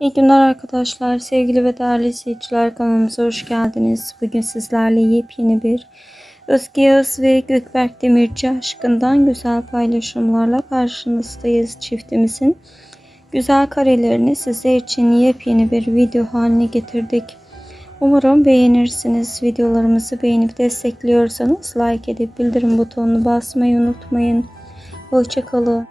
İyi günler arkadaşlar. Sevgili ve değerli seyirciler kanalımıza hoş geldiniz. Bugün sizlerle yepyeni bir Özge Yağız ve Gökberk Demirci aşkından güzel paylaşımlarla karşınızdayız. Çiftimizin güzel karelerini sizler için yepyeni bir video haline getirdik. Umarım beğenirsiniz. Videolarımızı beğenip destekliyorsanız like edip bildirim butonunu basmayı unutmayın. Hoşçakalın.